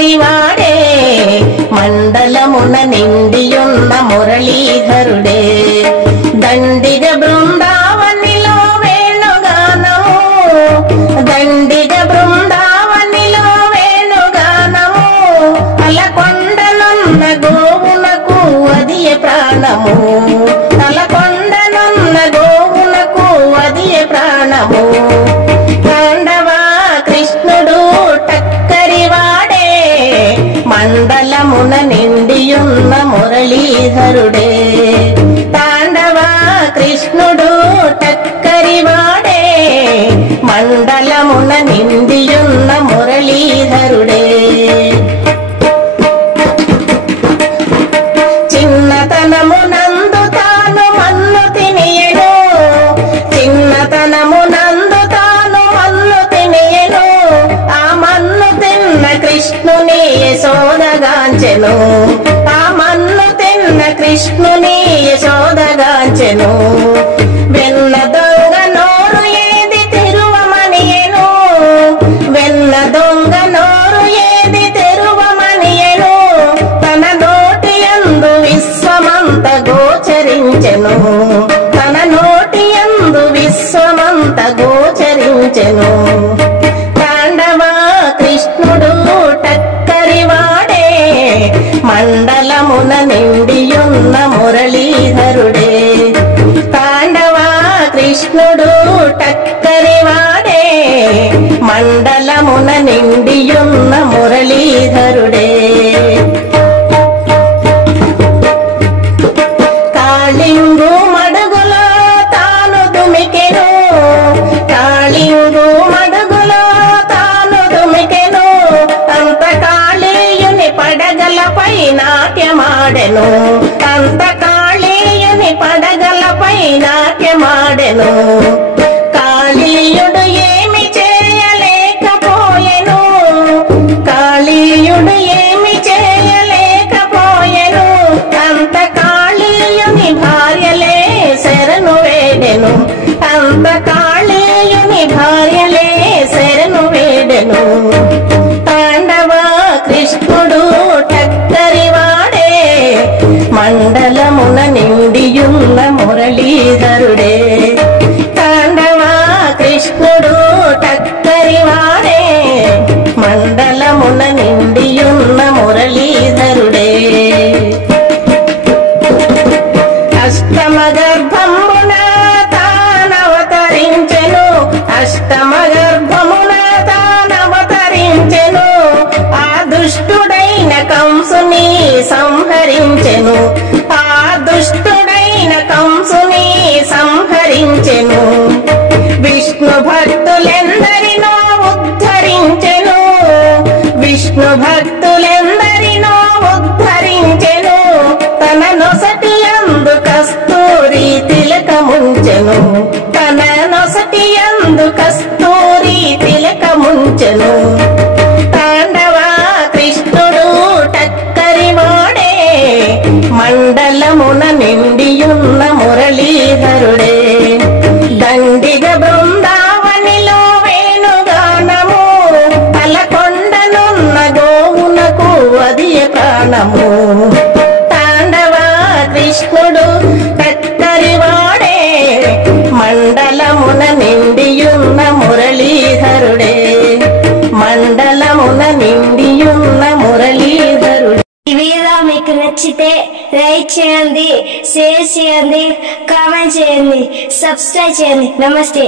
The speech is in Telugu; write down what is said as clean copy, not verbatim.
టక్కరివాడే మండలమున నిండియున్న మురళీధరుడే దండిగ బృందావనిలో వేణుగానము దండిగ బృందావనిలో వేణుగానము అలకొండనున్న గోవునకు అదియే ప్రాణము అలకొండనున్న గోవునకు అదియే ప్రాణము తాండవా కృష్ణుడు టక్కరివాడే మండలమున నిండియున్న మురళీధరుడే తాండవా కృష్ణుడు టక్కరివాడే మండలమున నిండియున్న మురళీధరుడే చిన్నతనమునందు తాను మన్ను తినియెను చిన్నతనమునందు తాను మన్ను తినియెను ఆ మన్ను తిన్న కృష్ణుని యశోదగాంచెను ఆ మన్ను తిన్న కృష్ణుని యశోదగాంచెను వెన్న దొంగ నోరు ఏది తెరువమనియెను వెన్న దొంగ నోరు ఏది తెరువమనియెను తన నోటి యందు విశ్వమంత గోచరించెను తన నోటి యందు విశ్వమంత గోచరించెను తాండవా కృష్ణుడు టక్కరివాడే మండలమున నిండియున్న మురళీధరుడే తాండవా కృష్ణుడు టక్కరివాడే మండలమున నిండియున్న మురళీధరుడే కాళింగు మడుగులో తాను దుమికెను కాళింగు మడుగులో తాను దుమికెను అంత కాళీయుని పడగలపై నాట్యమాడెను అంత కాళీయుని పడగలపై నాట్యమాడెను కాళీయుడు ఏమి చేయలేకపోయెను కాళీయుడు ఏమి చేయలేకపోయెను అంత కాళీయుని భార్యలే శరణు వేడెను అంత కాళీయుని భార్యలే శరణు వేడెను తాండవా కృష్ణుడు టక్కరివాడే మండలమున నిండియున్న మురళీధరుడే తాండవా కృష్ణుడు టక్కరివాడే మండలమున నిండియున్న మురళీధరుడే అష్టమ గర్భమున తానవతరించెను అష్టమ గర్భమున తానవతరించెను ఆ దుష్టుడైన కంసుని సంహరించెను ఆ దుష్టుడైన కంసుని సంహరించెను విష్ణు భక్తులెందరినో ఉద్ధరించెను విష్ణు భక్తులెందరినో ఉద్ధరించెను తన నొసటి యందు కస్తూరి తిలకముంచెను తన నొసటి యందు కస్తూరి తిలకముంచెను తాండవా కృష్ణుడు టక్కరివాడే మండలమున నిండియున్న మురళీధరుడే దండిగ బృందావనిలో వేణుగానము అలకొండనున్న గోవునకు అదియే ప్రాణము తాండవా కృష్ణుడు టక్కరివాడే మండలమున నిండియున్న మురళీధరుడే మండలమున నిండియున్న మురళీధరుడే ఈ వీడియో మీకు నచ్చితే లైక్ చేయండి, షేర్ చేయండి, కామెంట్ చేయండి, సబ్స్క్రైబ్ చేయండి. నమస్తే.